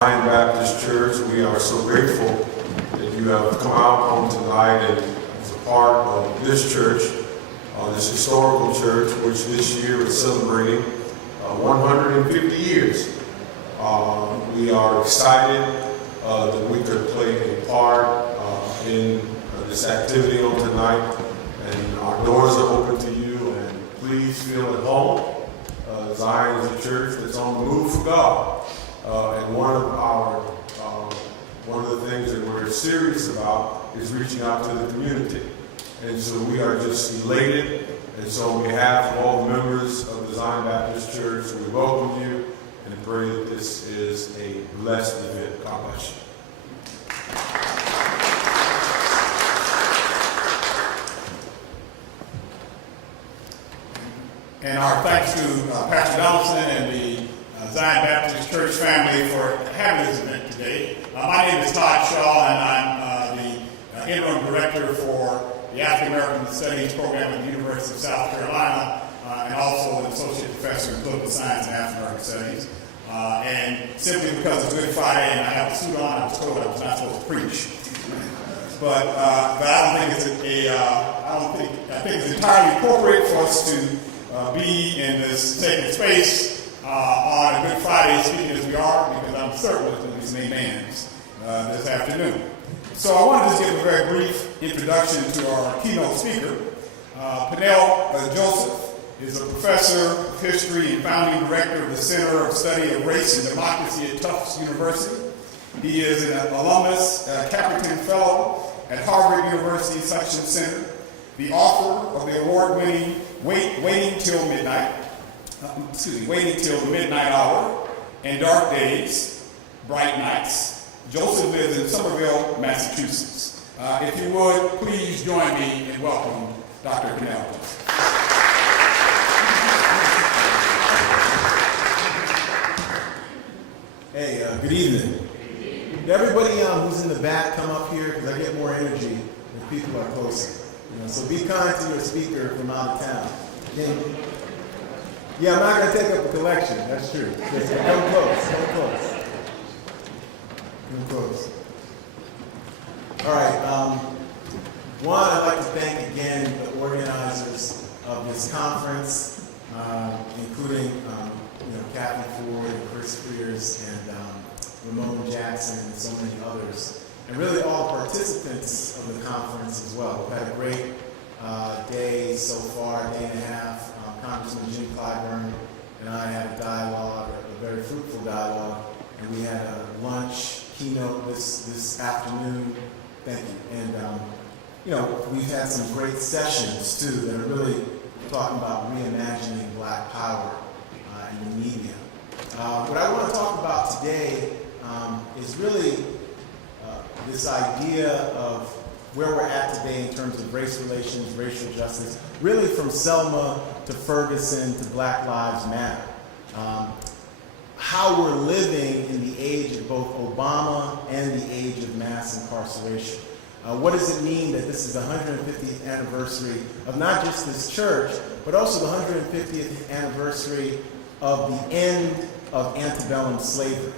Zion Baptist Church, we are so grateful that you have come out on tonight and as a part of this church, this historical church, which this year is celebrating 150 years. We are excited that we could play a part in this activity on tonight, and our doors are open to you, and please feel at home. Zion is a church that's on the move for God. And one of the things that we're serious about is reaching out to the community. And so we are just elated. And so on behalf of all the members of the Zion Baptist Church, we welcome you and pray that this is a blessed event. God bless you. And our thanks to Pastor Donaldson and the Zion Baptist Church family for having this event today. My name is Todd Shaw, and I'm the interim director for the African American Studies program at the University of South Carolina, and also an associate professor in political science and African American studies. And simply because it's Good Friday and I have a suit on, I was told I was not supposed to preach. But I don't think I think it's entirely appropriate for us to be in this sacred space on a Good Friday, speaking as we are, because I'm certain there's going to be some amens this afternoon. So I wanted to just give a very brief introduction to our keynote speaker. Peniel Joseph is a professor of history and founding director of the Center of Study of Race and Democracy at Tufts University. He is an alumnus, Caperton Fellow at Harvard University Suction Center, the author of the award-winning Waiting Till the Midnight Hour and Dark Days, Bright Nights. Joseph lives in Somerville, Massachusetts. If you would, please join me in welcoming Dr. Peniel. Hey, good evening. Everybody who's in the back, come up here because I get more energy when people are closer. So be kind to your speaker from out of town. Yeah, I'm not going to take up a collection. That's true. Just come close. Come close. Come close. All right. One, I'd like to thank again the organizers of this conference, including Kathy Ford and Chris Frears and Ramon Jackson and so many others, and really all the participants of the conference as well. We've had a great day so far, day and a half. Congressman Jim Clyburn and I had a dialogue, a very fruitful dialogue, and we had a lunch keynote this afternoon. Thank you. And we've had some great sessions too that are really talking about reimagining Black power in the media. What I want to talk about today is really this idea of where we're at today in terms of race relations, racial justice, really from Selma to Ferguson to Black Lives Matter. How we're living in the age of both Obama and the age of mass incarceration. What does it mean that this is the 150th anniversary of not just this church, but also the 150th anniversary of the end of antebellum slavery?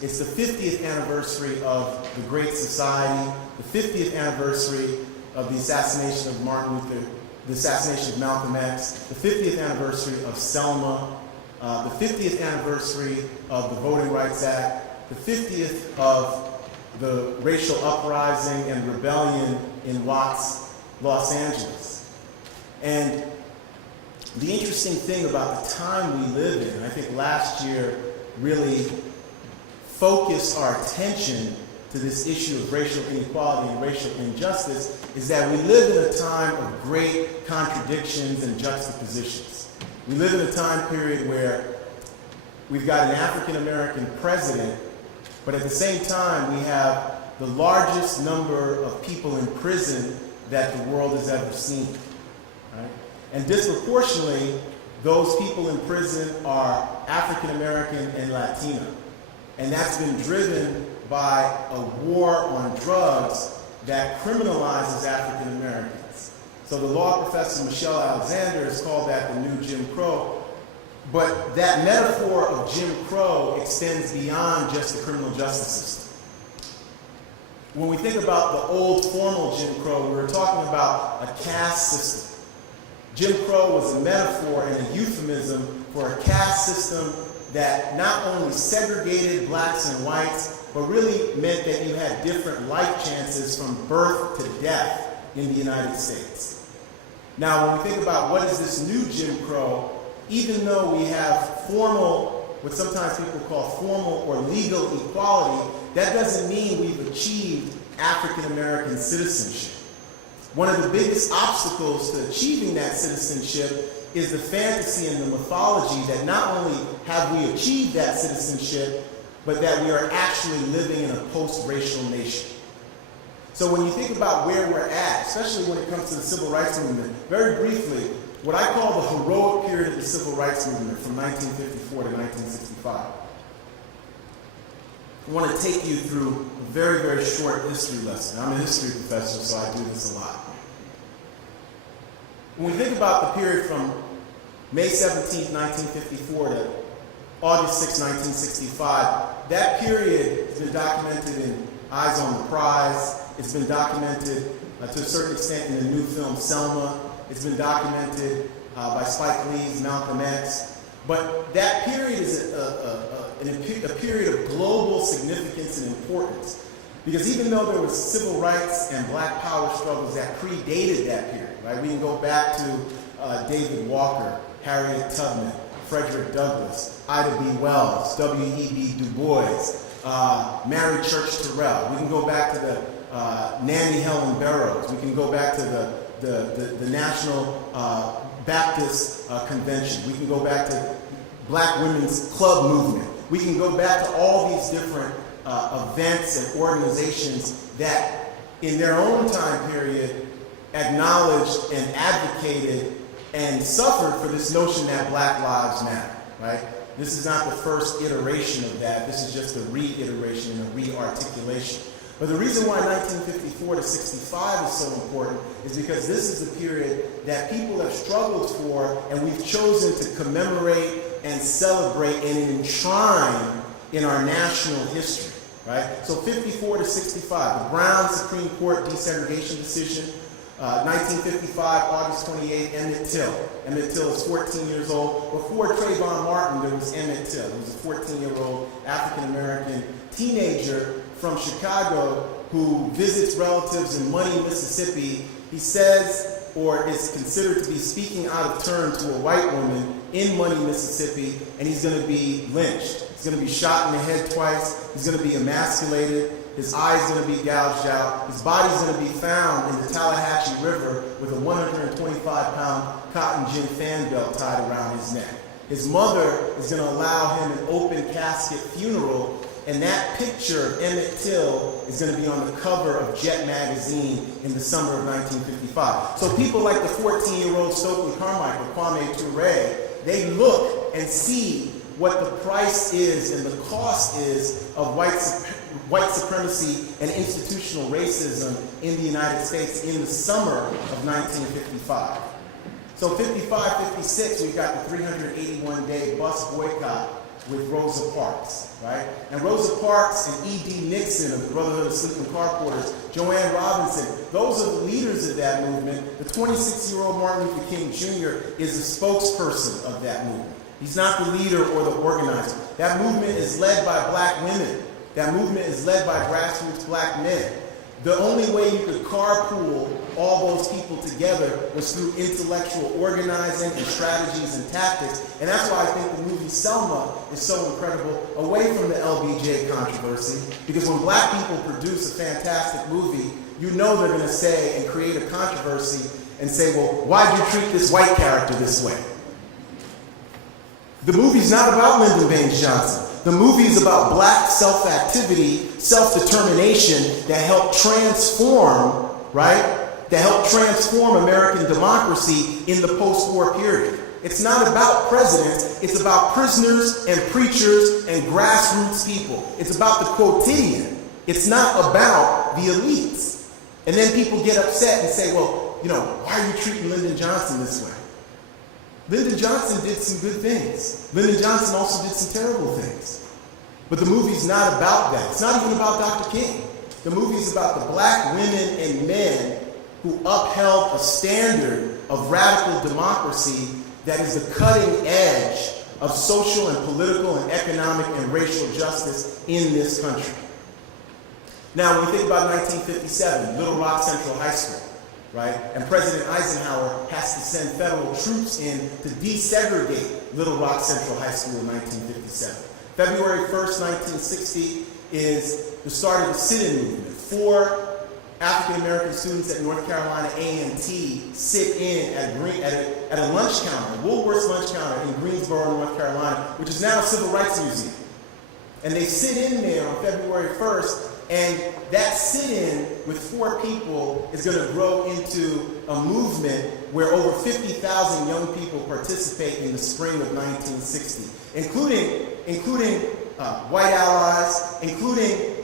It's the 50th anniversary of the Great Society, the 50th anniversary of the assassination of Martin Luther, the assassination of Malcolm X, the 50th anniversary of Selma, the 50th anniversary of the Voting Rights Act, the 50th of the racial uprising and rebellion in Watts, Los Angeles. And the interesting thing about the time we live in, and I think last year really focused our attention to this issue of racial inequality and racial injustice, is that we live in a time of great contradictions and juxtapositions. We live in a time period where we've got an African American president, but at the same time we have the largest number of people in prison that the world has ever seen. Right? And disproportionately, those people in prison are African American and Latino. And that's been driven by a war on drugs that criminalizes African Americans. So the law professor Michelle Alexander has called that the new Jim Crow. But that metaphor of Jim Crow extends beyond just the criminal justice system. When we think about the old formal Jim Crow, we're talking about a caste system. Jim Crow was a metaphor and a euphemism for a caste system that not only segregated blacks and whites, but really meant that you had different life chances from birth to death in the United States. Now, when we think about what is this new Jim Crow, even though we have formal, what sometimes people call formal or legal equality, that doesn't mean we've achieved African American citizenship. One of the biggest obstacles to achieving that citizenship is the fantasy and the mythology that not only have we achieved that citizenship, but that we are actually living in a post-racial nation. So when you think about where we're at, especially when it comes to the civil rights movement, very briefly, what I call the heroic period of the civil rights movement from 1954 to 1965. I want to take you through a very, very short history lesson. I'm a history professor, so I do this a lot. When we think about the period from May 17, 1954 to August 6, 1965, that period has been documented in Eyes on the Prize. It's been documented to a certain extent in the new film Selma. It's been documented by Spike Lee's Malcolm X. But that period is a period of global significance and importance. Because even though there was civil rights and black power struggles that predated that period, right? We can go back to David Walker, Harriet Tubman, Frederick Douglass, Ida B. Wells, W.E.B. Du Bois, Mary Church Terrell. We can go back to the Nannie Helen Burroughs. We can go back to the National Baptist Convention. We can go back to Black Women's Club Movement. We can go back to all these different events and organizations that in their own time period acknowledged and advocated and suffered for this notion that black lives matter, right? This is not the first iteration of that. This is just a reiteration and a re-articulation. But the reason why 1954 to 65 is so important is because this is the period that people have struggled for, and we've chosen to commemorate and celebrate and enshrine in our national history, right? So 54 to 65, the Brown Supreme Court desegregation decision, 1955, August 28th, Emmett Till. Emmett Till is 14 years old. Before Trayvon Martin, there was Emmett Till. He was a 14-year-old African-American teenager from Chicago who visits relatives in Money, Mississippi. He says, or is considered to be speaking out of turn to a white woman in Money, Mississippi, and he's going to be lynched. He's going to be shot in the head twice. He's going to be emasculated. His eye's going to be gouged out. His body's going to be found in the Tallahatchie River with a 125-pound cotton gin fan belt tied around his neck. His mother is going to allow him an open casket funeral, and that picture of Emmett Till is going to be on the cover of Jet magazine in the summer of 1955. So people like the 14-year-old Stokely Carmichael, Kwame Ture, they look and see what the price is and the cost is of white supremacy and institutional racism in the United States in the summer of 1955. So 55, 56, we've got the 381-day bus boycott with Rosa Parks, right? And Rosa Parks and E.D. Nixon of the Brotherhood of Sleeping Car Porters, Joanne Robinson, those are the leaders of that movement. The 26-year-old Martin Luther King Jr. is the spokesperson of that movement. He's not the leader or the organizer. That movement is led by black women. That movement is led by grassroots black men. The only way you could carpool all those people together was through intellectual organizing and strategies and tactics. And that's why I think the movie Selma is so incredible, away from the LBJ controversy, because when black people produce a fantastic movie, you know they're going to say and create a controversy and say, well, why'd you treat this white character this way? The movie's not about Lyndon Baines Johnson. The movie is about black self-activity, self-determination that helped transform, right? That helped transform American democracy in the post-war period. It's not about presidents, it's about prisoners and preachers and grassroots people. It's about the quotidian. It's not about the elites. And then people get upset and say, well, you know, why are you treating Lyndon Johnson this way? Lyndon Johnson did some good things. Lyndon Johnson also did some terrible things. But the movie's not about that. It's not even about Dr. King. The movie's about the black women and men who upheld a standard of radical democracy that is the cutting edge of social and political and economic and racial justice in this country. Now, when we think about 1957, Little Rock Central High School, right? And President Eisenhower has to send federal troops in to desegregate Little Rock Central High School in 1957. February 1st, 1960 is the start of the sit-in movement. 4 African-American students at North Carolina A&T sit in at a lunch counter, Woolworth's lunch counter in Greensboro, North Carolina, which is now a civil rights museum. And they sit in there on February 1st, and that sit-in with 4 people is going to grow into a movement where over 50,000 young people participate in the spring of 1960, including white allies, including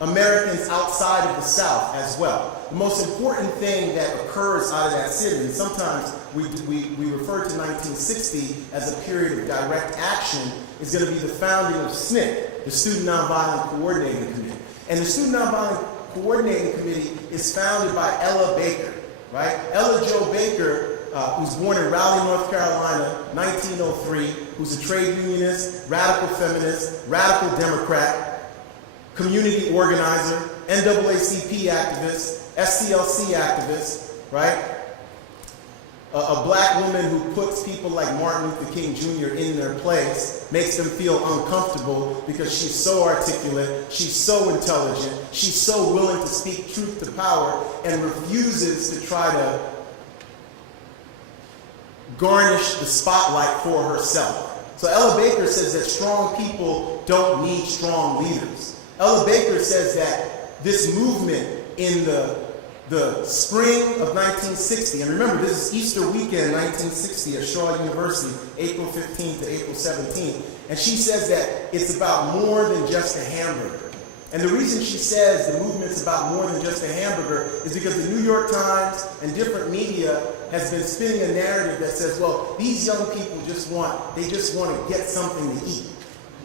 Americans outside of the South as well. The most important thing that occurs out of that sit-in, and sometimes we refer to 1960 as a period of direct action, is going to be the founding of SNCC, the Student Nonviolent Coordinating Committee. And the Student Nonviolent Coordinating Committee is founded by Ella Baker, right? Ella Jo Baker, who's born in Raleigh, North Carolina, 1903, who's a trade unionist, radical feminist, radical Democrat, community organizer, NAACP activist, SCLC activist, right? A black woman who puts people like Martin Luther King Jr. in their place, makes them feel uncomfortable because she's so articulate, she's so intelligent, she's so willing to speak truth to power, and refuses to try to garnish the spotlight for herself. So Ella Baker says that strong people don't need strong leaders. Ella Baker says that this movement in the spring of 1960, and remember, this is Easter weekend 1960 at Shaw University, April 15th to April 17th, and she says that it's about more than just a hamburger. And the reason she says the movement's about more than just a hamburger is because the New York Times and different media has been spinning a narrative that says, well, these young people just want to get something to eat.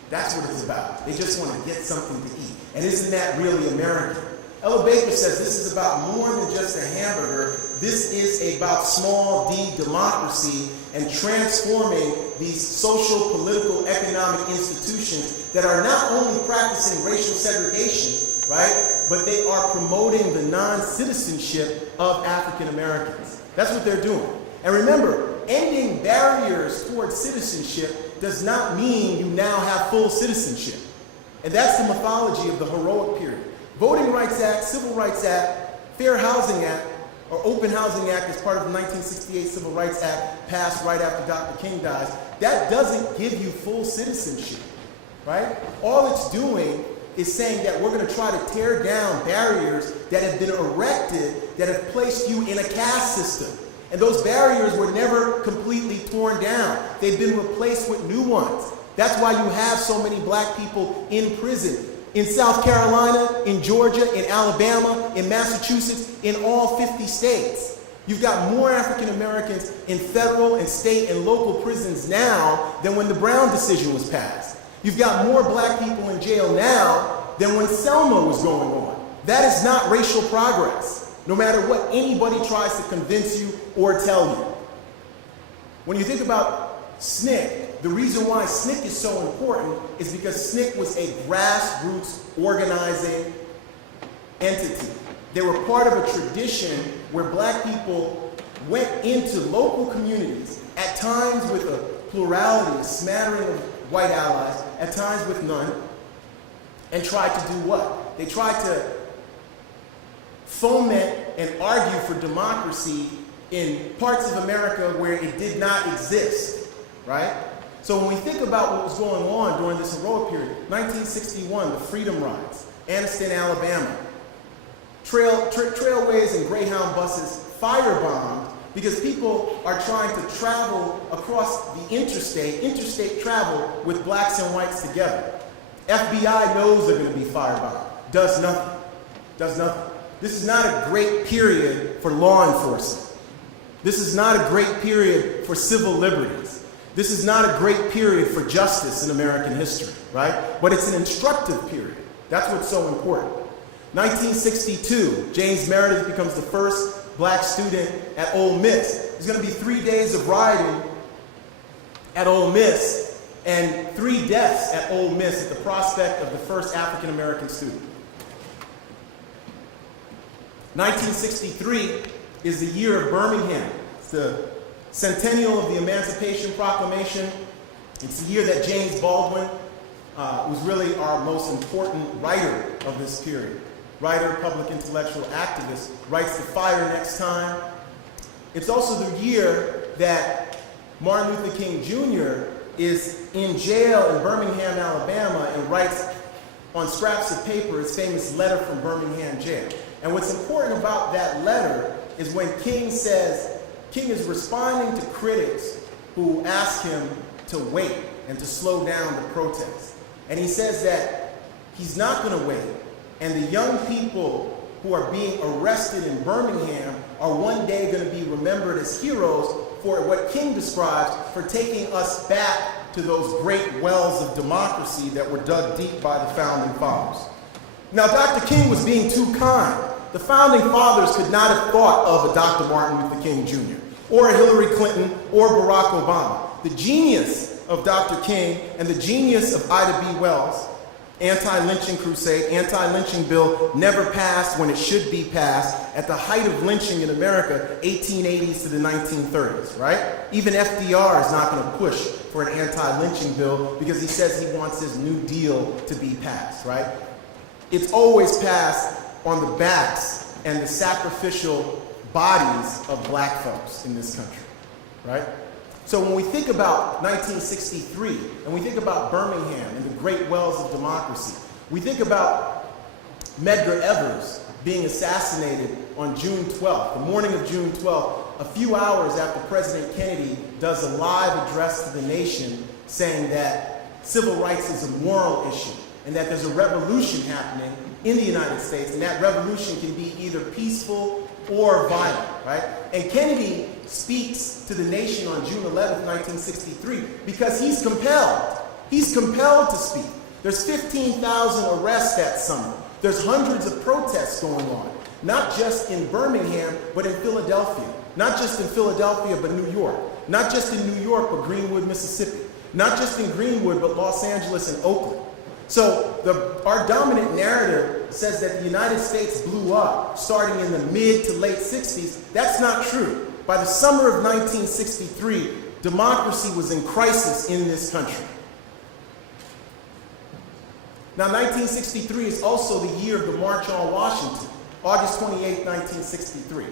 That's what it's about. They just want to get something to eat. And isn't that really American? Ella Baker says this is about more than just a hamburger. This is about small d democracy and transforming these social, political, economic institutions that are not only practicing racial segregation, right, but they are promoting the non-citizenship of African Americans. That's what they're doing. And remember, ending barriers towards citizenship does not mean you now have full citizenship. And that's the mythology of the heroic period. Voting Rights Act, Civil Rights Act, Fair Housing Act, or Open Housing Act as part of the 1968 Civil Rights Act passed right after Dr. King dies, that doesn't give you full citizenship, right? All it's doing is saying that we're going to try to tear down barriers that have been erected that have placed you in a caste system. And those barriers were never completely torn down. They've been replaced with new ones. That's why you have so many black people in prison. In South Carolina, in Georgia, in Alabama, in Massachusetts, in all 50 states. You've got more African Americans in federal and state and local prisons now than when the Brown decision was passed. You've got more black people in jail now than when Selma was going on. That is not racial progress, no matter what anybody tries to convince you or tell you. When you think about SNCC, the reason why SNCC is so important is because SNCC was a grassroots organizing entity. They were part of a tradition where black people went into local communities, at times with a plurality, a smattering of white allies, at times with none, and tried to do what? They tried to foment and argue for democracy in parts of America where it did not exist, right? So when we think about what was going on during this heroic period, 1961, the Freedom Rides, Anniston, Alabama, trailways and Greyhound buses firebombed because people are trying to travel across the interstate travel with blacks and whites together. FBI knows they're going to be firebombed, does nothing. This is not a great period for law enforcement. This is not a great period for civil liberties. This is not a great period for justice in American history, right? But it's an instructive period. That's what's so important. 1962, James Meredith becomes the first black student at Ole Miss. There's going to be 3 days of rioting at Ole Miss and 3 deaths at Ole Miss at the prospect of the first African American student. 1963 is the year of Birmingham. It's the centennial of the Emancipation Proclamation. It's the year that James Baldwin was really our most important writer of this period. Writer, public intellectual activist, writes The Fire Next Time. It's also the year that Martin Luther King Jr. is in jail in Birmingham, Alabama, and writes on scraps of paper his famous letter from Birmingham jail. And what's important about that letter is when King says, King is responding to critics who ask him to wait and to slow down the protest. And he says that he's not going to wait. And the young people who are being arrested in Birmingham are one day going to be remembered as heroes for what King describes for taking us back to those great wells of democracy that were dug deep by the founding fathers. Now, Dr. King was being too kind. The founding fathers could not have thought of a Dr. Martin Luther King Jr. or a Hillary Clinton or Barack Obama. The genius of Dr. King and the genius of Ida B. Wells, anti-lynching crusade, anti-lynching bill never passed when it should be passed at the height of lynching in America, 1880s to the 1930s, right? Even FDR is not going to push for an anti-lynching bill because he says he wants his New Deal to be passed, right? It's always passed on the backs and the sacrificial bodies of black folks in this country, right? So when we think about 1963 and we think about Birmingham and the great wells of democracy, we think about Medgar Evers being assassinated on June 12th, the morning of June 12th, a few hours after President Kennedy does a live address to the nation saying that civil rights is a moral issue and that there's a revolution happening in the United States, and that revolution can be either peaceful or violent, right? And Kennedy speaks to the nation on June 11th, 1963, because he's compelled. He's compelled to speak. There's 15,000 arrests that summer. There's hundreds of protests going on, not just in Birmingham, but in Philadelphia. Not just in Philadelphia, but New York. Not just in New York, but Greenwood, Mississippi. Not just in Greenwood, but Los Angeles and Oakland. So our dominant narrative says that the United States blew up starting in the mid to late 60s. That's not true. By the summer of 1963, democracy was in crisis in this country. Now, 1963 is also the year of the March on Washington, August 28, 1963.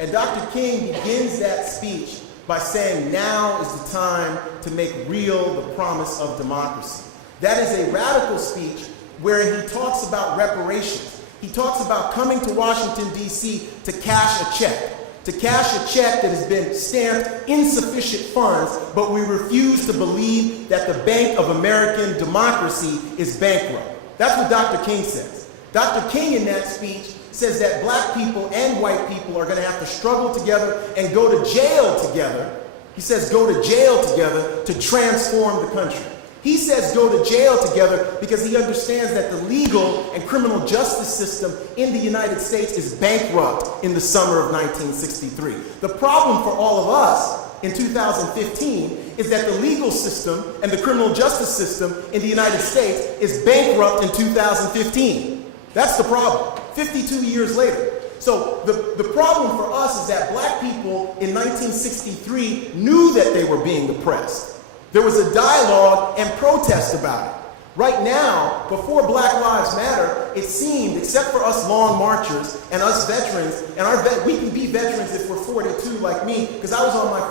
And Dr. King begins that speech by saying, now is the time to make real the promise of democracy. That is a radical speech where he talks about reparations. He talks about coming to Washington, D.C. to cash a check that has been stamped insufficient funds, but we refuse to believe that the Bank of American Democracy is bankrupt. That's what Dr. King says. Dr. King in that speech says that black people and white people are going to have to struggle together and go to jail together. He says go to jail together to transform the country. He says go to jail together because he understands that the legal and criminal justice system in the United States is bankrupt in the summer of 1963. The problem for all of us in 2015 is that the legal system and the criminal justice system in the United States is bankrupt in 2015. That's the problem, 52 years later. So the problem for us is that black people in 1963 knew that they were being oppressed. There was a dialogue and protest about it. Right now, before Black Lives Matter, it seemed, except for us long marchers and us veterans, and we can be veterans if we're 42 like me, because I was on my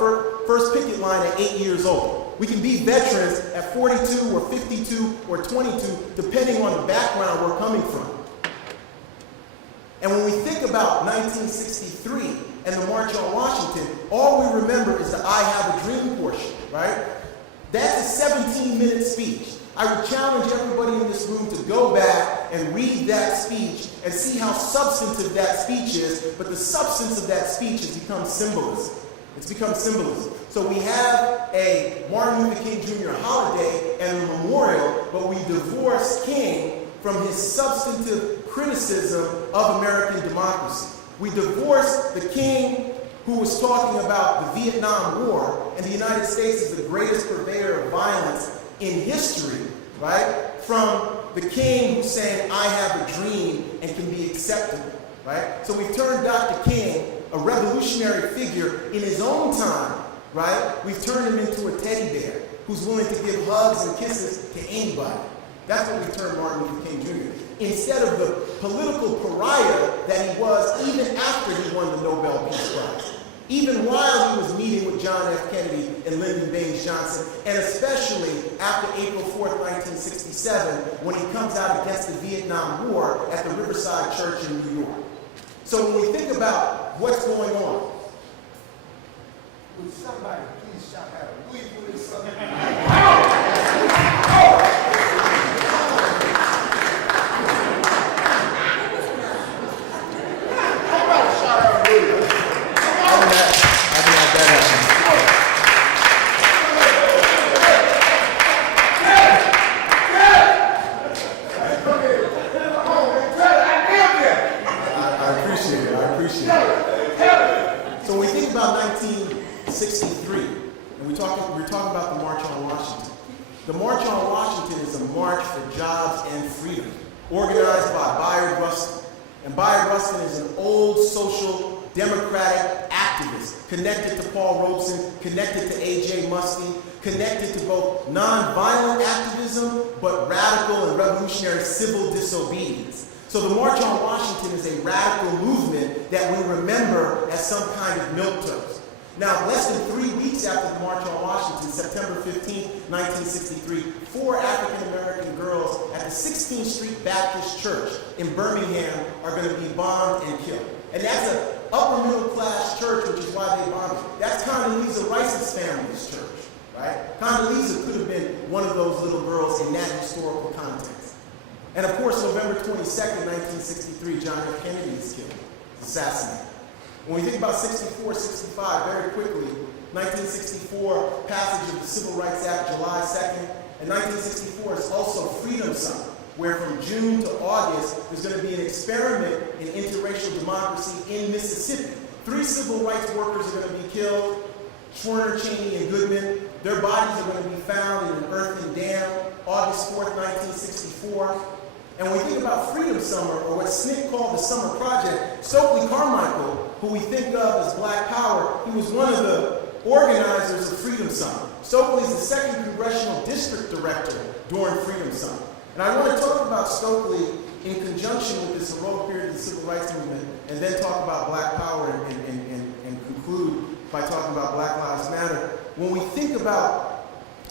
first picket line at 8 years old. We can be veterans at 42 or 52 or 22, depending on the background we're coming from. And when we think about 1963 and the March on Washington, all we remember is the I Have a Dream portion, right? That's a 17-minute speech. I would challenge everybody in this room to go back and read that speech and see how substantive that speech is, but the substance of that speech has become symbolism. It's become symbolism. So we have a Martin Luther King Jr. holiday and a memorial, but we divorce King from his substantive criticism of American democracy. We divorce the King who was talking about the Vietnam War, and the United States is the greatest purveyor of violence in history, right? From the King who's saying, I have a dream and can be acceptable, right? So we've turned Dr. King, a revolutionary figure in his own time, right? We've turned him into a teddy bear who's willing to give hugs and kisses to anybody. That's what we've turned Martin Luther King Jr. Instead of the political pariah that he was even after he won the Nobel Peace Prize. Even while he was meeting with John F. Kennedy and Lyndon Baines Johnson, and especially after April 4th, 1967, when he comes out against the Vietnam War at the Riverside Church in New York. So when we think about what's going on, would somebody please shout hallelujah for this something? So when we think about 1963, and we're talking about the March on Washington. The March on Washington is a march for jobs and freedom, organized by Bayard Rustin. And Bayard Rustin is an old social democratic activist, connected to Paul Robeson, connected to A.J. Muste, connected to both nonviolent activism, but radical and revolutionary civil disobedience. So the March on Washington is a radical movement that we remember as some kind of milquetoast. Now, less than 3 weeks after the March on Washington, September 15, 1963, 4 African-American girls at the 16th Street Baptist Church in Birmingham are going to be bombed and killed. And that's an upper middle class church, which is why they bombed it. That's Condoleezza Rice's family's church, right? Condoleezza could have been one of those little girls in that historical context. And of course, November 22nd, 1963, John F. Kennedy is killed, assassinated. When we think about 64, 65, very quickly, 1964, passage of the Civil Rights Act, July 2nd, and 1964 is also Freedom Summer, where from June to August, there's going to be an experiment in interracial democracy in Mississippi. 3 civil rights workers are going to be killed, Schwerner, Cheney, and Goodman. Their bodies are going to be found in an earthen dam, August 4th, 1964. And when we think about Freedom Summer, or what SNCC called the Summer Project, Stokely Carmichael, who we think of as Black Power, he was one of the organizers of Freedom Summer. Stokely is the 2nd Congressional District Director during Freedom Summer. And I want to talk about Stokely in conjunction with this heroic period of the Civil Rights Movement, and then talk about Black Power and conclude by talking about Black Lives Matter. When we think about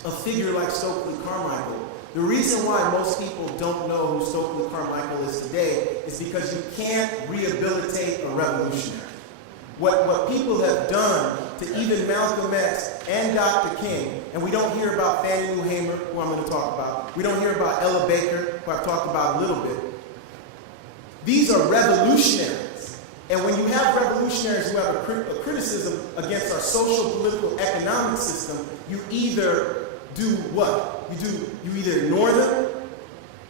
a figure like Stokely Carmichael, the reason why most people don't know who Stokely Carmichael is today is because you can't rehabilitate a revolutionary. What people have done to even Malcolm X and Dr. King, and we don't hear about Fannie Lou Hamer, who I'm going to talk about. We don't hear about Ella Baker, who I've talked about a little bit. These are revolutionaries. And when you have revolutionaries who have a criticism against our social, political, economic system, you either do what? You either ignore them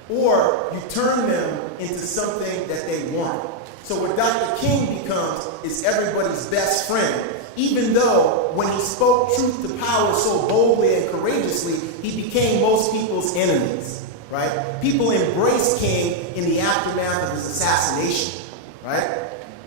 or you turn them into something that they want. So what Dr. King becomes is everybody's best friend, even though when he spoke truth to power so boldly and courageously, he became most people's enemies, right? People embraced King in the aftermath of his assassination, right?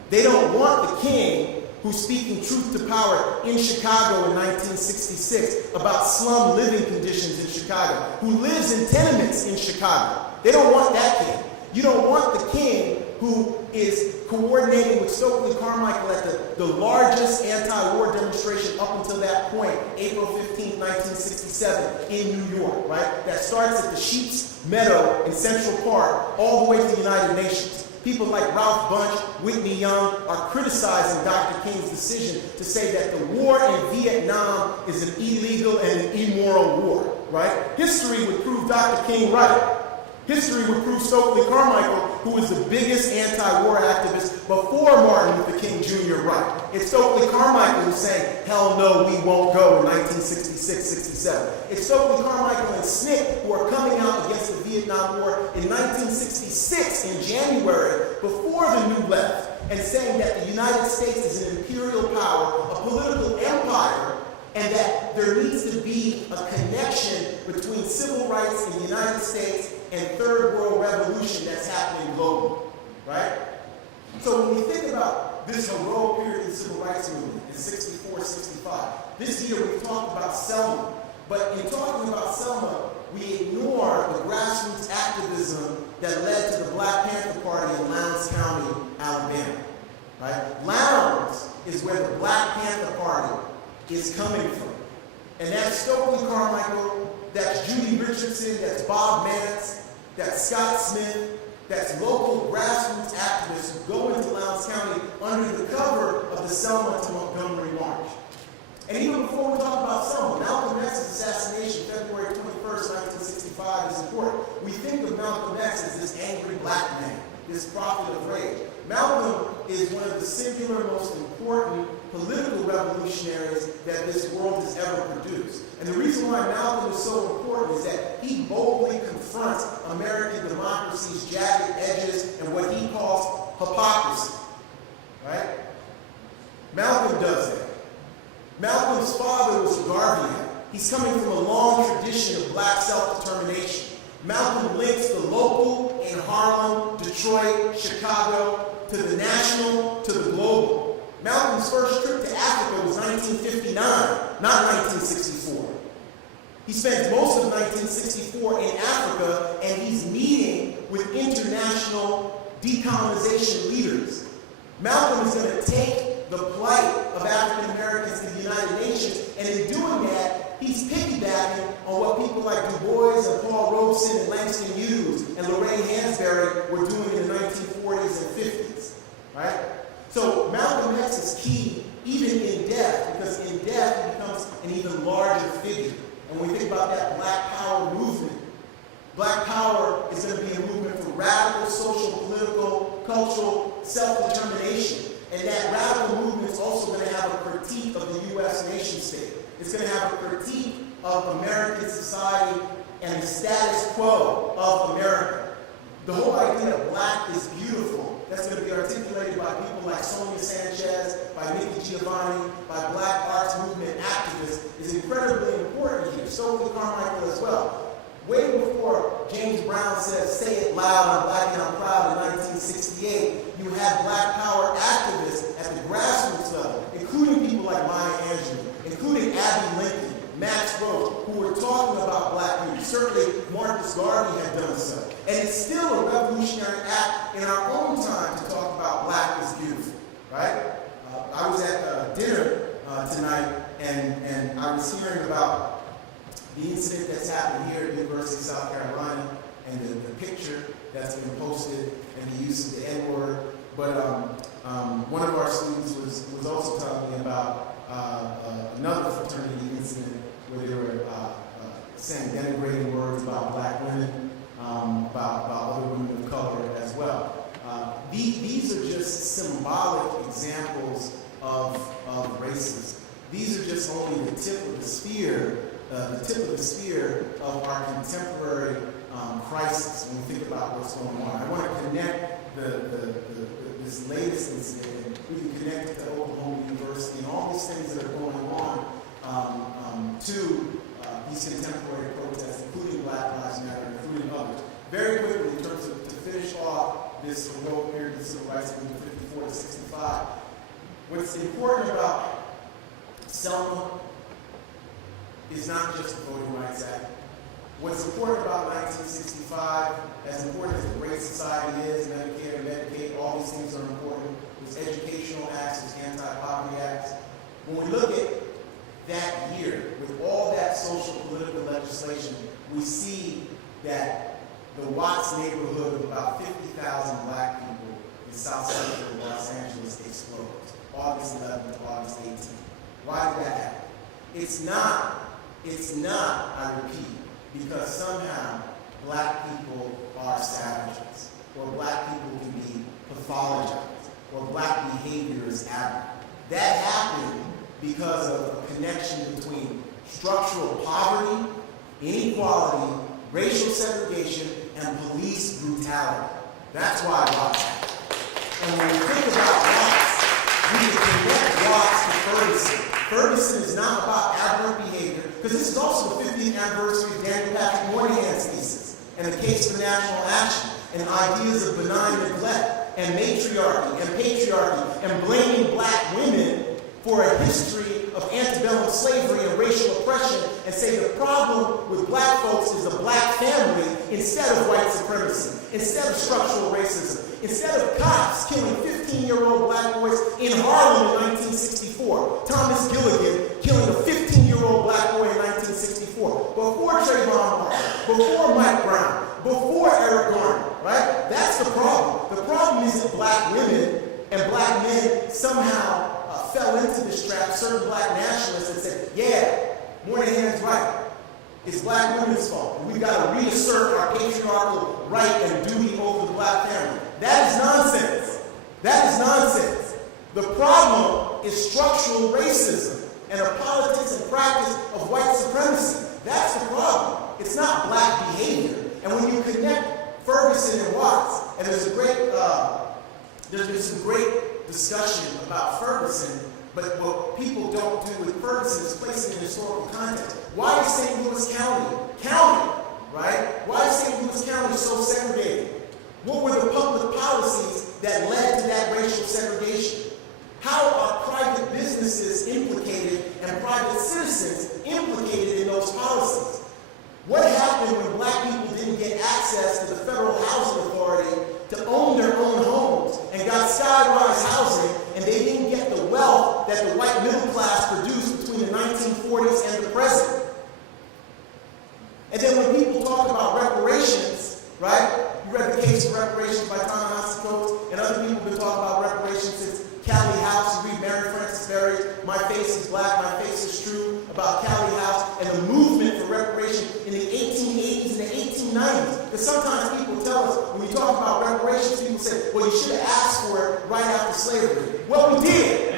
They don't want the King who's speaking truth to power in Chicago in 1966 about slum living conditions in Chicago, who lives in tenements in Chicago. They don't want that King. You don't want the King who is coordinating with Stokely Carmichael at the largest anti-war demonstration up until that point, April 15, 1967, in New York, right? That starts at the Sheep's Meadow in Central Park all the way to the United Nations. People like Ralph Bunche, Whitney Young are criticizing Dr. King's decision to say that the war in Vietnam is an illegal and an immoral war, right? History would prove Dr. King right. History would prove Stokely Carmichael, who is the biggest anti-war activist, before Martin Luther King Jr. right. It's Stokely Carmichael who's saying, hell no, we won't go in 1966, 67. It's Stokely Carmichael and SNCC who are coming out against the Vietnam War in 1966 in January before the New Left and saying that the United States is an imperial power, a political empire, and that there needs to be a connection between civil rights in the United States and third world revolution that's happening globally, right? So when we think about this heroic period of the civil rights movement in 64, 65, this year we've talked about Selma, but in talking about Selma, we ignore the grassroots activism that led to the Black Panther Party in Lowndes County, Alabama, right? Lowndes is where the Black Panther Party is coming from. And that's Stokely Carmichael, that's Judy Richardson, that's Bob Mance, that's Scott Smith, that's local grassroots activists who go into Lowndes County under the cover of the Selma to Montgomery March. And even before we talk about Selma, Malcolm X's assassination, February 21st, 1965, is important. We think of Malcolm X as this angry black man, this prophet of rage. Malcolm is one of the singular most important political revolutionaries that this world has ever produced. And the reason why Malcolm is so important is that he boldly confronts American democracy's jagged edges and what he calls hypocrisy. Right? Malcolm does that. Malcolm's father was a Garveyite. He's coming from a long tradition of black self-determination. Malcolm links the local in Harlem, Detroit, Chicago, to the national, to the global. Malcolm's first trip to Africa was 1959, not 1964. He spends most of 1964 in Africa, and he's meeting with international decolonization leaders. Malcolm is going to take the plight of African Americans to the United Nations, and in doing that, he's piggybacking on what people like Du Bois and Paul Robeson and Langston Hughes and Lorraine Hansberry were doing in the 1940s and 50s, right? So Malcolm X is key even in death, because in death he becomes an even larger figure. And when we think about that Black Power movement, Black Power is going to be a movement for radical social, political, cultural self-determination. And that radical movement is also going to have a critique of the U.S. nation state. It's going to have a critique of American society and the status quo of America. The whole idea of black is beautiful, that's going to be articulated by people like Sonia Sanchez, by Nikki Giovanni, by black arts movement activists, is incredibly important here. Stokely Carmichael as well. Way before James Brown says, "Say it loud, I'm black and I'm proud" in 1968, you had black power activists at the grassroots level, including people like Maya Angelou, including Abby Lincoln, Max Roach, who were talking about black beauty. Certainly Marcus Garvey had done so. And it's still a revolutionary act in our own time to talk about black is beautiful, right? I was at dinner tonight, and I was hearing about the incident that's happened here at the University of South Carolina, and the picture that's been posted, and the use of the N-word. But one of our students was also telling me about another fraternity incident where they were saying denigrating words about black women, about other women of color as well. These are just symbolic examples of racism. These are just only the tip of the spear of our contemporary crisis when we think about what's going on. I want to connect this latest incident, and we can connect it to Oklahoma University and all these things that are going on to these contemporary protests, including Black Lives Matter, including others. Very quickly, in terms of to finish off this heroic period of civil rights movement, 54 to 65, what's important about Selma is not just the Voting Rights Act. What's important about 1965, as important as the Great Society is, Medicare, Medicaid, all these things are important. There's educational acts, there's anti-poverty acts. When we look at that year, with all that social political legislation, we see that the Watts neighborhood of about 50,000 black people in South Central Los Angeles explodes. August 11th to August 18th. Why did that happen? It's not, I repeat, because somehow black people are savages, or black people can be pathologized, or black behavior is aberrant. That happened because of a connection between structural poverty, inequality, racial segregation, and police brutality. That's why Watts happened. And when we think about Watts, we can connect Watts to Ferguson. Ferguson is not about aberrant behavior, because this is also the 50th anniversary of Daniel Patrick Moynihan's thesis and the case for national action and ideas of benign neglect and matriarchy and patriarchy and blaming black women for a history of antebellum slavery and racial oppression, and say the problem with black folks is the black family instead of white supremacy, instead of structural racism, instead of cops killing 15-year-old black boys in Harlem in 1964, Thomas Gilligan killing a 15-year-old black boy in 1964, before Trayvon Martin, before Mike Brown, before Eric Garner, right? That's the problem. The problem is that black women and black men somehow fell into this trap, certain black nationalists, and said, yeah, Moynihan's right. It's black women's fault. We've got to reassert our patriarchal right and duty over the black family. That is nonsense. That is nonsense. The problem is structural racism and a politics and practice of white supremacy. That's the problem. It's not black behavior. And when you connect Ferguson and Watts, and there's been some great discussion about Ferguson, but what people don't do with Ferguson is place it in historical context. Why is St. Louis County, right? Why is St. Louis County so segregated? What were the public policies that led to that racial segregation? How are private businesses implicated and private citizens implicated in those policies? What happened when black people didn't get access to the Federal Housing Authority to own their own homes and got sky-rise housing, and they didn't get the wealth that the white middle class produced between the 1940s and the present? And then when people talk about reparations, right? You read the case of reparations by Ta-Nehisi Coates, and other people have been talking about reparations since Callie House. You read Mary Frances Berry's My Face is Black, My Face is True, about Callie House and the movement for reparation in the 1880s and the 1890s. Because sometimes people tell us, when we talk about reparations, people say, well, you should have asked for it right after slavery. Well, we did.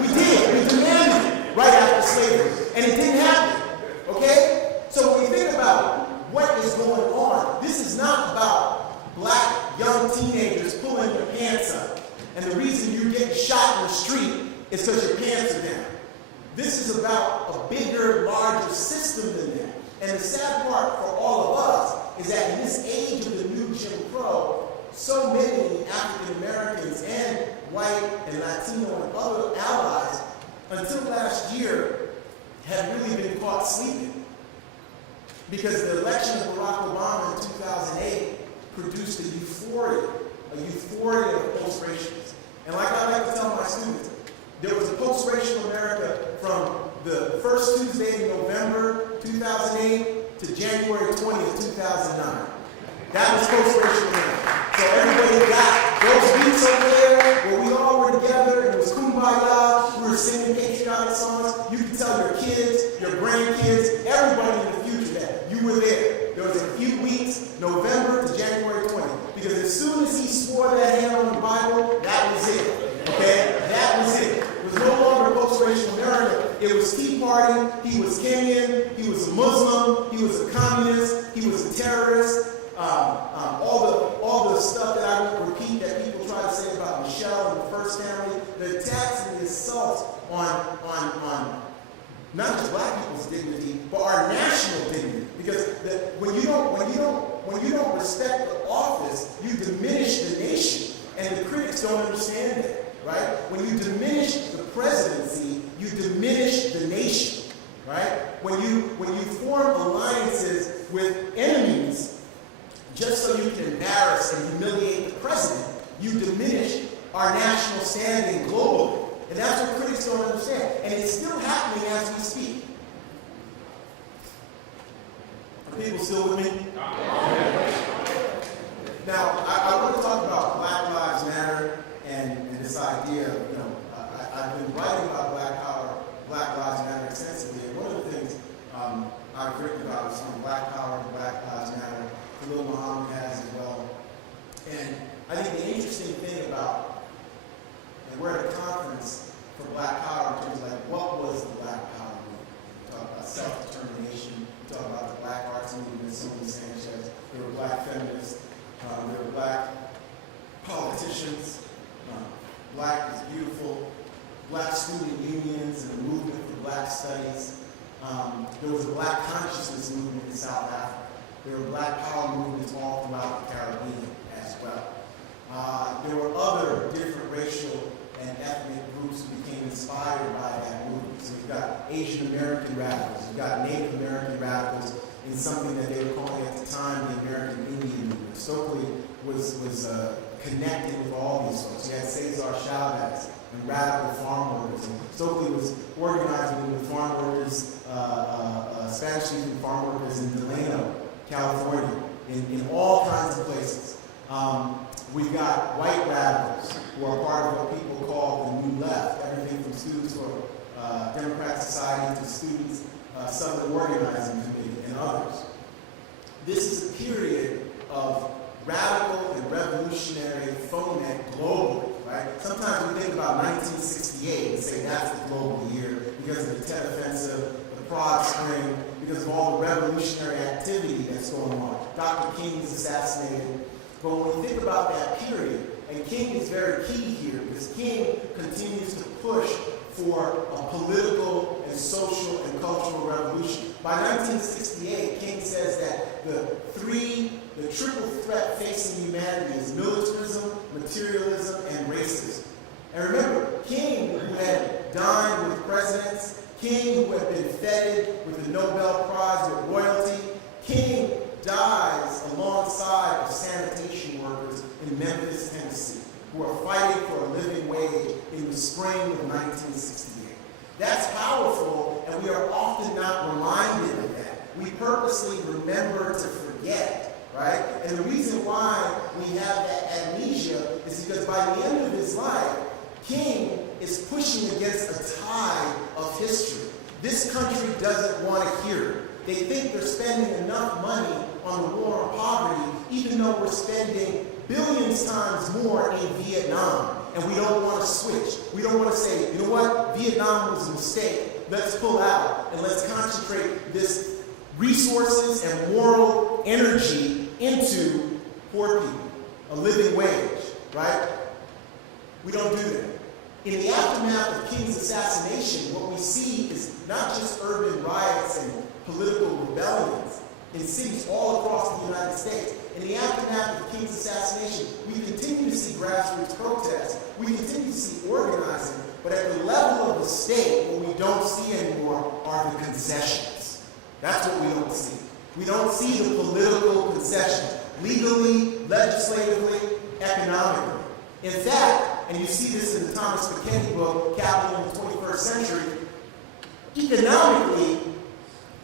We did. We demanded it right after slavery. And it didn't happen. Okay? So when we think about what is going on, this is not about black young teenagers pulling their pants up. And the reason you're getting shot in the street is because your pants are down. This is about a bigger, larger system than that. And the sad part for all of us is that in this age of the new Jim Crow, so many African Americans and white and Latino and other allies, until last year, had really been caught sleeping. Because the election of Barack Obama in 2008 produced a euphoria of post-racialism. And like I like to tell my students, there was a post-racial America from the first Tuesday in November 2008 to January 20th, 2009. That was post-racial America. So everybody got those weeks over there where we all were together and it was kumbaya. We were singing patriotic songs. You could tell your kids, your grandkids, everybody in the future that you were there. There was a few weeks, November to January 20th. Because as soon as he swore that hand on the Bible, that was it. Okay? That was it. It was no longer post-racial America. It was Tea Party. He was Kenyan. He was a Muslim. He was a communist. He was a terrorist. All the stuff that I won't repeat that people try to say about Michelle and the First Family, the attacks and the assaults on not just black people's dignity, but our national dignity. Because when you don't respect the office, you diminish the nation, and the critics don't understand that, right? When you diminish the presidency, you diminish the nation, right? When you form alliances with enemies just so you can embarrass and humiliate the president, you diminish our national standing globally. And that's what critics don't understand. And it's still happening as we speak. Are people still with me? Now, I want to talk about Black Lives Matter and this idea of, I've been writing about Black Lives Matter extensively. And one of the things I've written about is Black Power and Black Lives Matter. Khalil Muhammad has as well. And I think the interesting thing about for Black Power in terms of like what was the Black Power movement. We talk about self-determination. We talk about the Black Arts movement, Sonia Sanchez. There were Black feminists. There were Black politicians. Black is beautiful. Black student unions and the movement for Black studies. There was a Black consciousness movement in South Africa. There were Black power movements all throughout the Caribbean as well. There were other different racial and ethnic groups who became inspired by that movement. So you've got Asian American radicals, you've got Native American radicals in something that they were calling at the time the American Indian movement. Stokely was connected with all these folks. You had Cesar Chavez and radical farm workers. And Stokely was organizing with farm workers, Spanish-speaking farm workers in Delano, California, in all kinds of places. We've got white radicals who are part of what people call the New Left, everything from Students for Democratic Society to Students Southern Organizing Committee and others. This is a period of radical and revolutionary foment globally, right? Sometimes we think about 1968 and say that's the global year because of the Tet Offensive, the Prague Spring, because of all the revolutionary activity that's going on. Dr. King is assassinated. But when we think about that period, and King is very key here because King continues to push for a political and social and cultural revolution. By 1968, King says that the triple threat facing humanity is militarism, materialism, and racism. And remember, King, who had dined with presidents, King, who had been feted with the Nobel Prize with royalty, King dies alongside of sanitation workers in Memphis, Tennessee, who are fighting for a living wage in the spring of 1968. That's powerful, and we are often not reminded of that. We purposely remember to forget, right? And the reason why we have that amnesia is because by the end of his life, King is pushing against a tide of history. This country doesn't want to hear it. They think they're spending enough money on the war on poverty, even though we're spending billions times more in Vietnam, and we don't want to switch. We don't want to say, you know what, Vietnam was a mistake. Let's pull out and let's concentrate this resources and moral energy into poor people, a living wage, right? We don't do that. In the aftermath of King's assassination, what we see is not just urban riots and political rebellions in cities all across the United States. In the aftermath of King's assassination, we continue to see grassroots protests. We continue to see organizing. But at the level of the state, what we don't see anymore are the concessions. That's what we don't see. We don't see the political concessions, legally, legislatively, economically. In fact, and you see this in the Thomas Piketty book, Capital in the 21st Century, economically,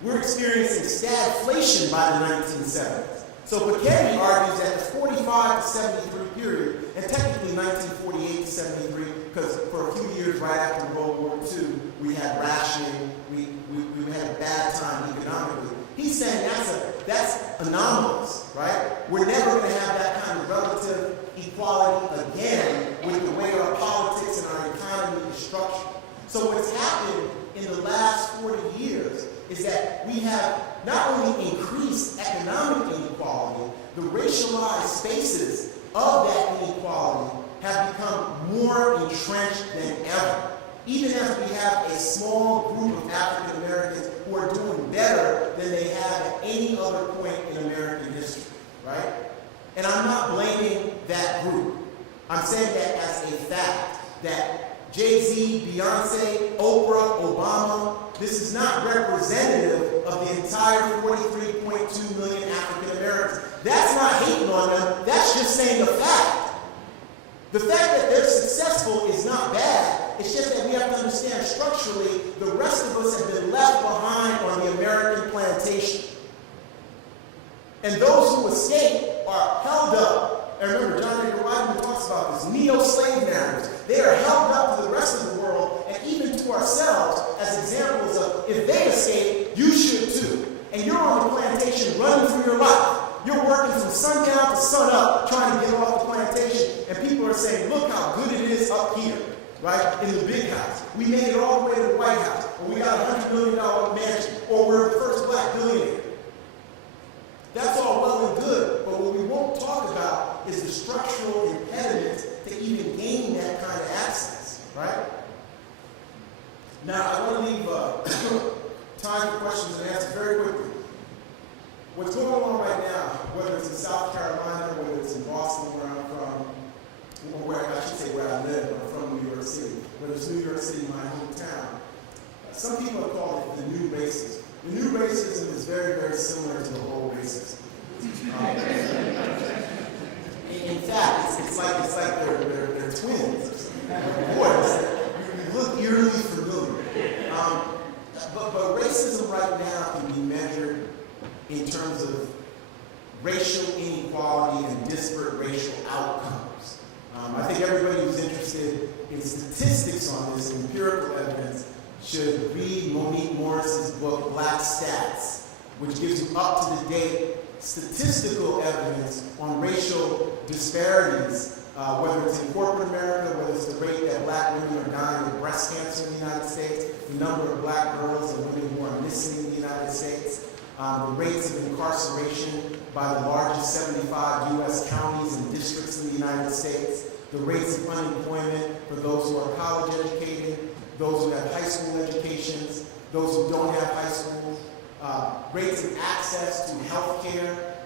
we're experiencing stagflation by the 1970s. So Piketty argues that the 45 to 73 period, and technically 1948 to 73, because for a few years right after World War II, we had rationing, we had a bad time economically. He's saying that's anomalous, right? We're never going to have that kind of relative equality again with the way our politics and our economy is structured. So what's happened in the last 40 years is that we have not only increased economic inequality, the racialized spaces of that inequality have become more entrenched than ever. Even as we have a small group of African Americans who are doing better than they have at any other point in American history, right? And I'm not blaming that group. I'm saying that as a fact, that Jay-Z, Beyonce, Oprah, Obama, this is not representative of the entire 43.2 million African Americans. That's not hating on them, that's just saying a fact. The fact that they're successful is not bad. It's just that we have to understand structurally, the rest of us have been left behind on the American plantation. And those who escape are held up. And remember, John Edgar Whiteman talks about this, neo-slave narratives. They are held up to the rest of the world and even to ourselves as examples of, if they escape, you should too. And you're on the plantation running for your life. You're working from sundown to sun up trying to get off the plantation. And people are saying, look how good it is up here. right? In the big house. We made it all the way to the White House, or we got a $100 million mansion, or we're the first black billionaire. That's all well and good, but what we won't talk about is the structural impediment to even gaining that kind of access, right? Now, I want to leave time for questions and answers very quickly. What's going on right now, whether it's in South Carolina, whether it's in Boston, where I'm from, or where I should say where I live, I'm from New York City, whether it's New York City, my hometown, some people have called it the new racism. The new racism is very, very similar to the old racism. In fact, it's like they're twins. Boys, you look eerily familiar. But racism right now can be measured in terms of racial inequality and disparate racial outcomes. I think everybody who's interested in statistics on this, empirical evidence, should read Monique Morris's book, Black Stats, which gives you up-to-the-date statistical evidence on racial disparities, whether it's in corporate America, whether it's the rate that black women are dying of breast cancer in the United States, the number of black girls and women who are missing in the United States, the rates of incarceration by the largest 75 U.S. counties and districts in the United States, the rates of unemployment for those who are college educated, those who have high school educations, those who don't have high schools, rates of access to health care,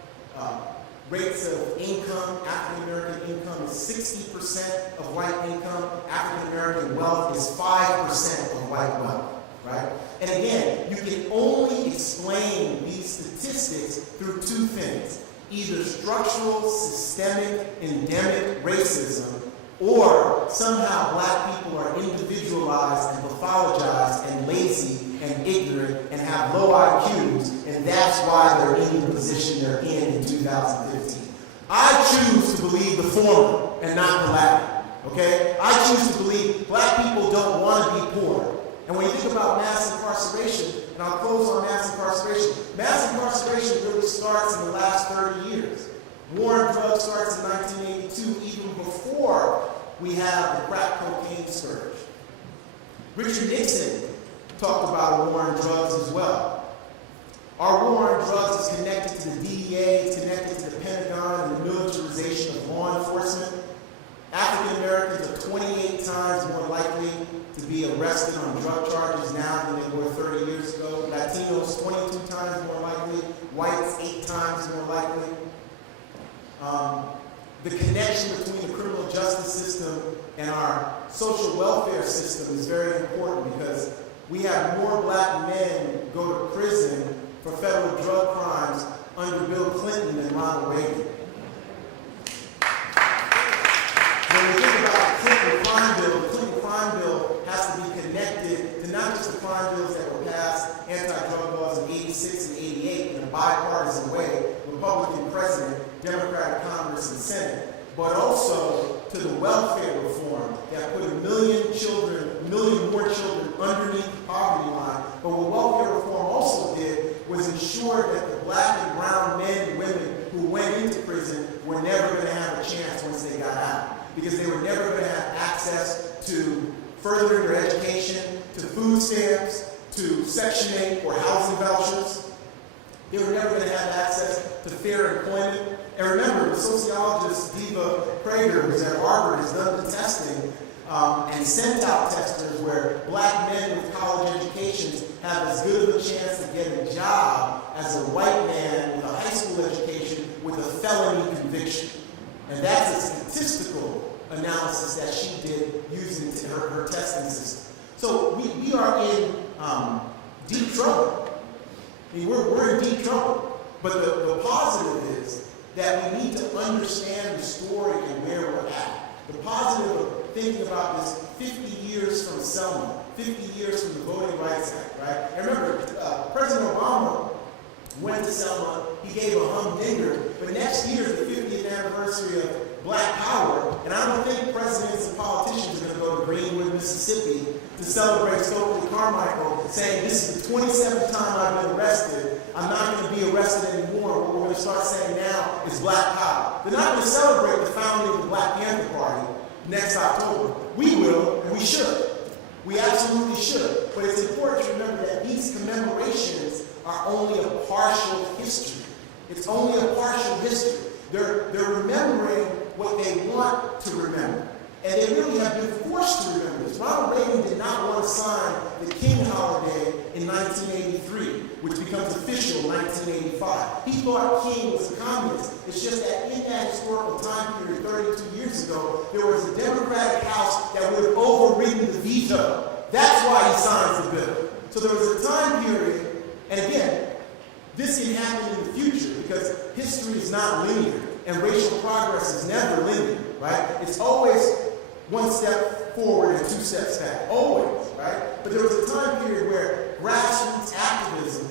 rates of income. African American income is 60% of white income. African American wealth is 5% of white wealth, right? And again, you can only explain these statistics through two things: either structural, systemic, endemic racism, or somehow black people are individualized and pathologized and lazy and ignorant and have low IQs, and that's why they're in the position they're in 2015. I choose to believe the former and not the latter, okay? I choose to believe black people don't want to be poor. And when you think about mass incarceration, and I'll close on mass incarceration really starts in the last 30 years. War on drugs starts in 1982, even before we have the crack cocaine scourge. Richard Nixon talked about a war on drugs as well. Our war on drugs is connected to the DEA, it's connected to the Pentagon and the militarization of law enforcement. African Americans are 28 times more likely to be arrested on drug charges now than they were 30 years ago. Latinos, 22 times more likely. Whites, 8 times more likely. The connection between the criminal justice system and our social welfare system is very important, because we have more black men go to prison for federal drug crimes under Bill Clinton than Ronald Reagan. When we think about the Clinton crime bill has to be connected to not just the crime bills that were passed, anti-drug laws in 86 and 88 in a bipartisan way, Republican president, Democratic Congress and Senate, but also to the welfare reform that put 1 million more children underneath the poverty line. But what welfare reform also did was ensure that the black and brown men and women who went into prison were never going to have a chance once they got out, because they were never going to have access to furthering their education, to food stamps, to Section 8 or housing vouchers. They were never going to have access to fair employment. And remember, the sociologist Diva Prager, who's at Harvard, has done the testing and sent out testers where black men with college educations have as good of a chance to get a job as a white man with a high school education with a felony conviction. And that's a statistical analysis that she did using her testing system. So we are in deep trouble. I mean, we're in deep trouble. But the positive is that we need to understand the story and where we're at. The positive of thinking about this 50 years from Selma, 50 years from the Voting Rights Act, right? And remember, President Obama went to Selma, he gave a humdinger, but next year is the 50th anniversary of Black Power, and I don't think presidents and politicians are going to go to Greenwood, Mississippi to celebrate Stokely Carmichael, saying this is the 27th time I've been arrested, I'm not going to be arrested anymore. What we're going to start saying now is Black Power. They're not going to celebrate the founding of the Black Panther Party next October. We will, and we we should. We absolutely should. But it's important to remember that these commemorations are only a partial history. It's only a partial history. They're remembering what they want to remember. And they really have been forced to remember this. Ronald Reagan did not want to sign the King holiday in 1983, which becomes official in 1985. He thought King was a communist. It's just that in that historical time period, 32 years ago, there was a Democratic House that would have overridden the veto. That's why he signs the bill. So there was a time period, and again, this can happen in the future because history is not linear, and racial progress is never linear, right? It's always one step forward and 2 steps back, always, right? But there was a time period where grassroots activism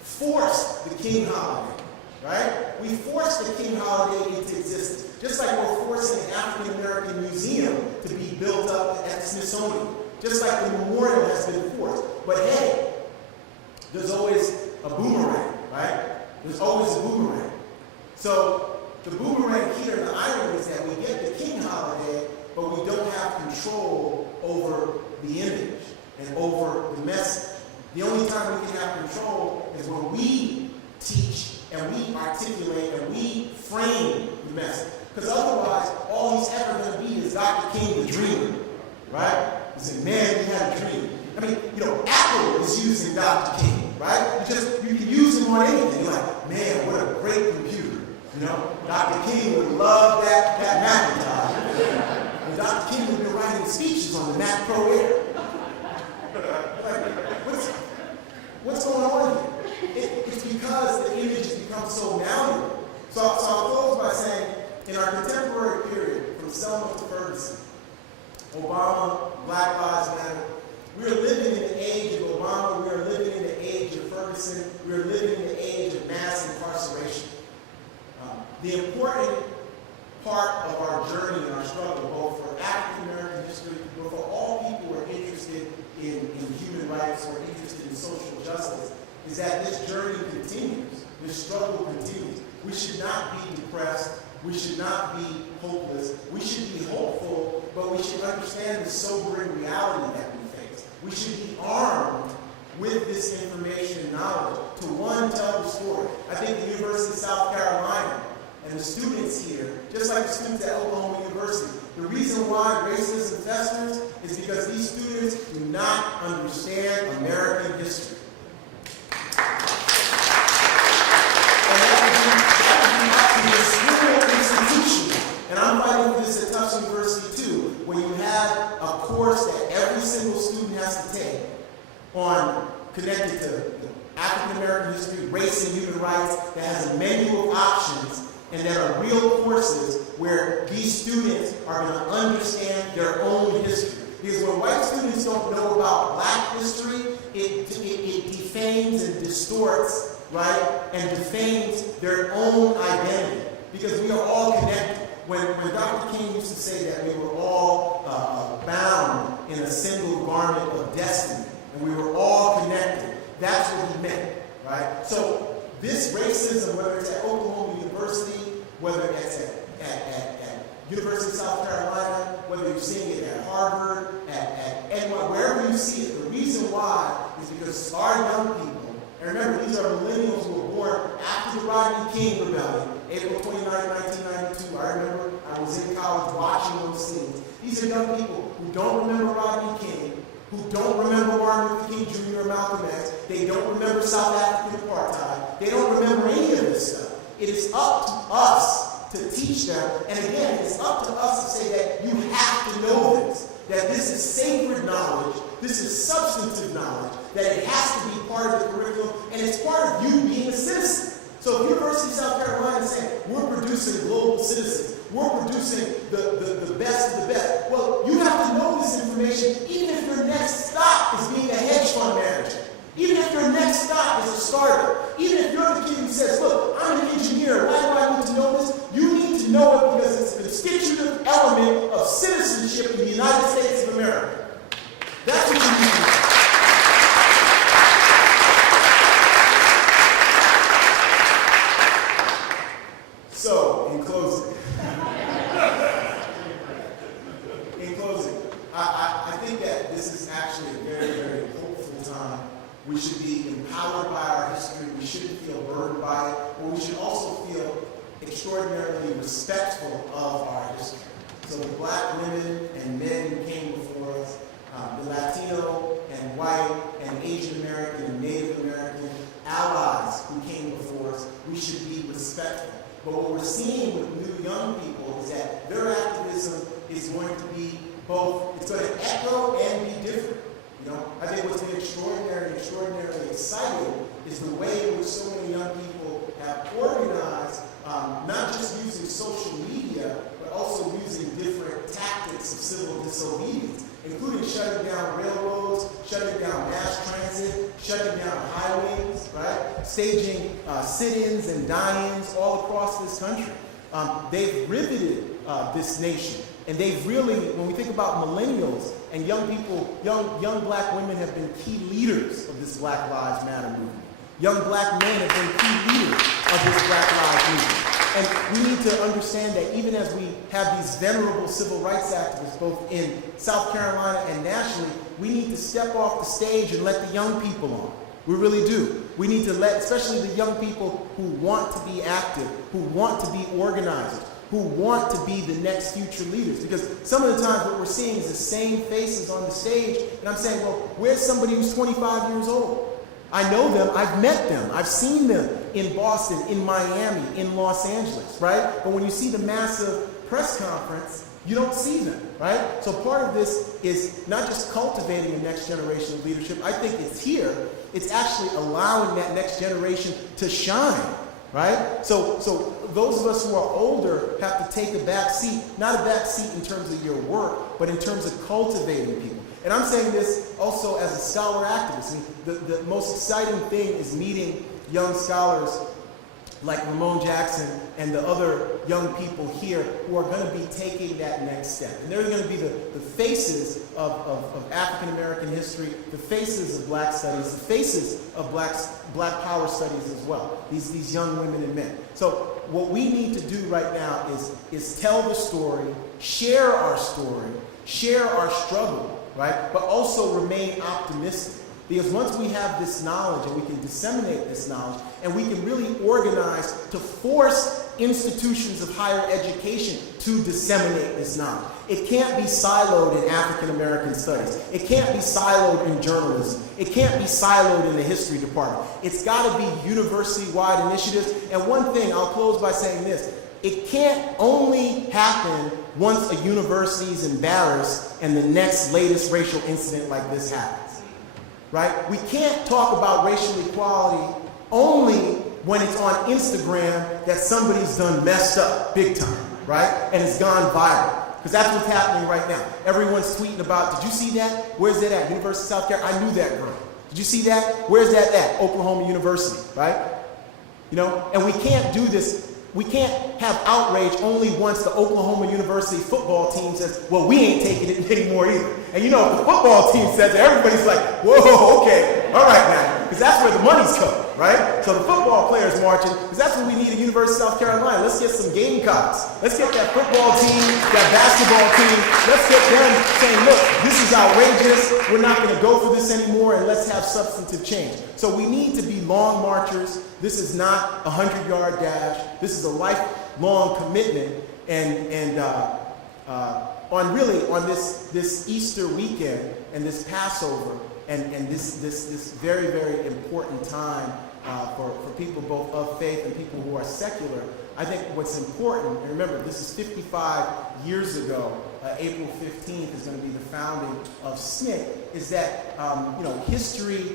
forced the King holiday, right? We forced the King holiday into existence, just like we're forcing an African American museum to be built up at the Smithsonian, just like the memorial has been forced. But hey, there's always a boomerang, right? There's always a boomerang. So the boomerang here, the irony is that we get the King holiday, but we don't have control over the image and over the message. The only time we can have control is when we teach and we articulate and we frame the message. Because otherwise, all he's ever going to be is Dr. King the dreamer, right? You say, man, he had a dream. I mean, Apple is using Dr. King, right? You can use him on anything. You're like, man, what a great computer. Dr. King would love that Macintosh. And Dr. King would be writing speeches on the Mac Pro Air. What's going on here? It's because the image has become so malleable. So I'll close by saying, in our contemporary period, from Selma to Ferguson, Obama, Black Lives Matter, we are living in the age of Obama, we are living in the age of Ferguson, we are living in the age of mass incarceration. The important part of our journey and our struggle, both for African American history, but for all people who are interested in human rights or interested in social justice, is that this journey continues, this struggle continues. We should not be depressed, we should not be hopeless, we should be hopeful, but we should understand the sobering reality that we face. We should be armed with this information and knowledge to, one, tell the story. I think the University of South Carolina and the students here, just like the students at Oklahoma University, the reason why racism festers is because these students do not understand American history. And that would be up to the school institution. And I'm fighting for this at Tufts University too, where you have a course that every single student has to take on connected to African American history, race, and human rights, that has a menu of options, and there are real courses where these students are going to understand their own history. Because when white students don't know about black history, it defames and distorts, right, and defames their own identity. Because we are all connected. When Dr. King used to say that we were all bound in a single garment of destiny, and we were all connected, that's what he meant, right? So this racism, whether it's at Oklahoma University, whether it's at University of South Carolina, whether you're seeing it at Harvard, at NY, wherever you see it, the reason why is because our young people, and remember, these are millennials who were born after the Rodney King Rebellion, April 29, 1992. I remember I was in college watching those scenes. These are young people who don't remember Rodney King, who don't remember Martin Luther King Jr. or Malcolm X. They don't remember South African apartheid. They don't remember any of this stuff. It is up to us to teach them. And again, it's up to us to say that you have to know this, that this is sacred knowledge, this is substantive knowledge, that it has to be part of the curriculum, and it's part of you being a citizen. So if University of South Carolina is saying, we're producing global citizens, we're producing the best of the best, well, you have to know this information even if your next stop is being a hedge fund manager. Even if your next stop is a startup, even if you're the kid who says, look, I'm an engineer, why do I need to know this? You need to know it because it's a constitutive element of citizenship in the United States of America. That's what you need to know. So, in closing, We should be empowered by our history. We shouldn't feel burdened by it. But we should also feel extraordinarily respectful of our history. So the black women and men who came before us, the Latino and white and Asian American and Native American allies who came before us, we should be respectful. But what we're seeing with new young people is that their activism is going to be both, it's going to echo and be different. You know, I think what's been extraordinarily exciting is the way in which so many young people have organized, not just using social media, but also using different tactics of civil disobedience, including shutting down railroads, shutting down mass transit, shutting down highways, right? Staging sit-ins and die-ins all across this country. They've riveted this nation. And they've really, when we think about millennials and young people, young black women have been key leaders of this Black Lives Matter movement. Young black men have been key leaders of this Black Lives movement. And we need to understand that even as we have these venerable civil rights activists, both in South Carolina and nationally, we need to step off the stage and let the young people on. We really do. We need to let, especially the young people who want to be active, who want to be organizers, who want to be the next future leaders. Because some of the times what we're seeing is the same faces on the stage, and I'm saying, well, where's somebody who's 25 years old? I know them, I've met them, I've seen them in Boston, in Miami, in Los Angeles, right? But when you see the massive press conference, you don't see them, right? So part of this is not just cultivating a next generation of leadership. I think it's here. It's actually allowing that next generation to shine, right? So those of us who are older have to take a back seat, not a back seat in terms of your work, but in terms of cultivating people. And I'm saying this also as a scholar activist. The most exciting thing is meeting young scholars like Ramon Jackson and the other young people here who are going to be taking that next step. And they're going to be the faces of African American history, the faces of black studies, the faces of black power studies as well, these young women and men. So what we need to do right now is tell the story, share our struggle, right? But also remain optimistic. Because once we have this knowledge and we can disseminate this knowledge and we can really organize to force institutions of higher education to disseminate this knowledge. It can't be siloed in African American studies. It can't be siloed in journalism. It can't be siloed in the history department. It's got to be university-wide initiatives. And one thing, I'll close by saying this. It can't only happen once a university is embarrassed and the next latest racial incident like this happens. Right? We can't talk about racial equality only when it's on Instagram that somebody's done messed up big time, right? And it's gone viral. Because that's what's happening right now. Everyone's tweeting about, did you see that? Where's that at? University of South Carolina? I knew that girl. Did you see that? Where's that at? Oklahoma University, right? You know, and we can't do this. We can't have outrage only once the Oklahoma University football team says, well, we ain't taking it anymore either. And you know, if the football team says it, everybody's like, whoa, okay, all right now. Because that's where the money's coming, right? So the football players marching, because that's what we need at University of South Carolina. Let's get some Gamecocks. Let's get that football team, that basketball team. Let's get them saying, look, this is outrageous. We're not going to go for this anymore, and let's have substantive change. So we need to be long marchers. This is not a 100-yard dash. This is a lifelong commitment. And on this Easter weekend and this Passover and this very, very important time for people both of faith and people who are secular, I think what's important, and remember, this is 55 years ago, April 15th is going to be the founding of SNCC, is that history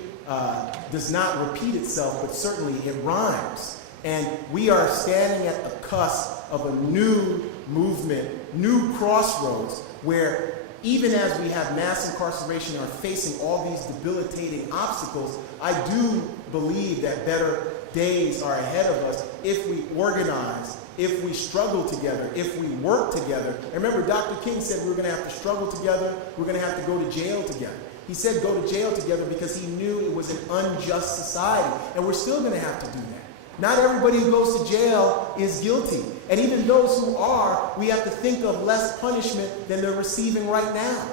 does not repeat itself, but certainly it rhymes. And we are standing at the cusp of a new movement, new crossroads, where even as we have mass incarceration and are facing all these debilitating obstacles, I do believe that better days are ahead of us if we organize, if we struggle together, if we work together. And remember, Dr. King said we're going to have to struggle together, we're going to have to go to jail together. He said go to jail together because he knew it was an unjust society, and we're still going to have to do that. Not everybody who goes to jail is guilty. And even those who are, we have to think of less punishment than they're receiving right now,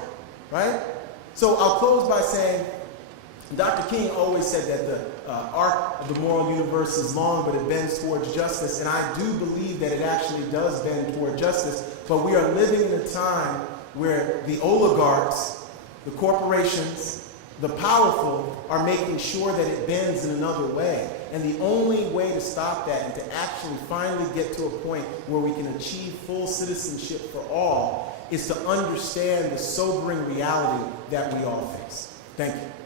right? So I'll close by saying, Dr. King always said that the arc of the moral universe is long, but it bends towards justice. And I do believe that it actually does bend toward justice. But we are living in a time where the oligarchs, the corporations, the powerful are making sure that it bends in another way. And the only way to stop that and to actually finally get to a point where we can achieve full citizenship for all is to understand the sobering reality that we all face. Thank you.